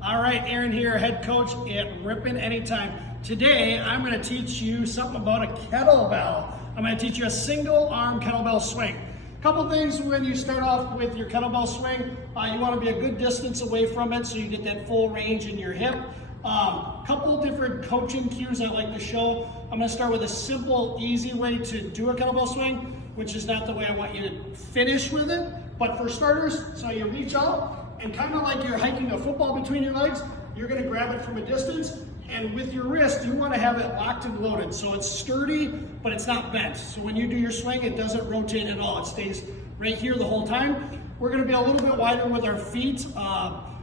All right, Aaron here, head coach at Ripon Anytime. Today, I'm going to teach you something about a kettlebell. I'm going to teach you a single arm kettlebell swing. A couple things when you start off with your kettlebell swing, you want to be a good distance away from it so you get that full range in your hip. Couple different coaching cues I like to show. I'm going to start with a simple, easy way to do a kettlebell swing, which is not the way I want you to finish with it. But for starters, so you reach out and kind of like you're hiking a football between your legs, you're going to grab it from a distance, and with your wrist, you want to have it locked and loaded. So it's sturdy, but it's not bent. So when you do your swing, it doesn't rotate at all. It stays right here the whole time. We're going to be a little bit wider with our feet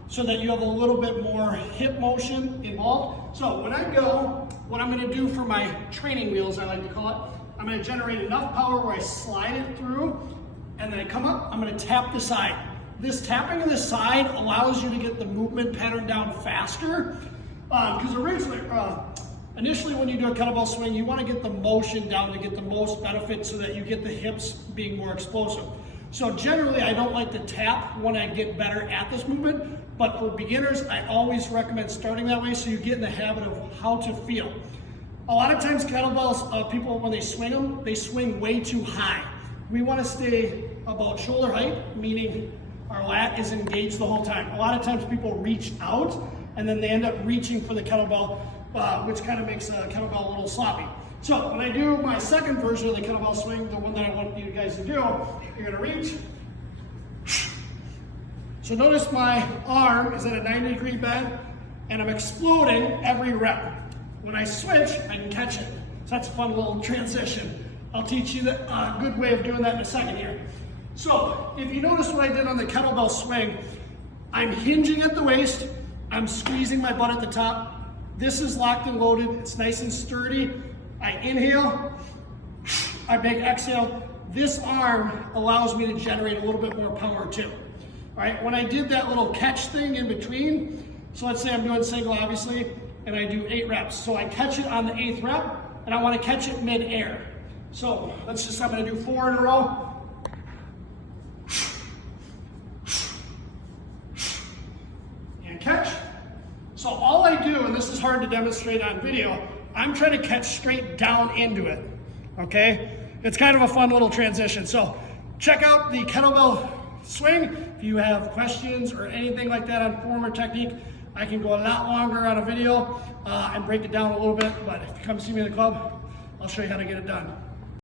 so that you have a little bit more hip motion involved. So when I go, what I'm going to do for my training wheels, I like to call it, I'm going to generate enough power where I slide it through, and then I come up, I'm going to tap the side. This tapping of the side allows you to get the movement pattern down faster. Because initially when you do a kettlebell swing, you want to get the motion down to get the most benefit so that you get the hips being more explosive. So generally, I don't like to tap when I get better at this movement, but for beginners, I always recommend starting that way so you get in the habit of how to feel. A lot of times kettlebells, people, when they swing them, they swing way too high. We want to stay about shoulder height, meaning our lat is engaged the whole time. A lot of times people reach out and then they end up reaching for the kettlebell, which kind of makes a kettlebell a little sloppy. So when I do my second version of the kettlebell swing, the one that I want you guys to do, you're gonna reach. So notice my arm is at a 90-degree bend and I'm exploding every rep. When I switch, I can catch it. So that's a fun little transition. I'll teach you a good way of doing that in a second here. So if you notice what I did on the kettlebell swing, I'm hinging at the waist, I'm squeezing my butt at the top. This is locked and loaded, it's nice and sturdy. I inhale, I make exhale. This arm allows me to generate a little bit more power too. All right, when I did that little catch thing in between, so let's say I'm doing single obviously, and I do 8 reps. So I catch it on the 8th rep, and I want to catch it mid-air. So I'm gonna do 4 in a row. And catch. So all I do, and this is hard to demonstrate on video, I'm trying to catch straight down into it, okay? It's kind of a fun little transition. So check out the kettlebell swing. If you have questions or anything like that on form or technique, I can go a lot longer on a video and break it down a little bit, but if you come see me in the club, I'll show you how to get it done.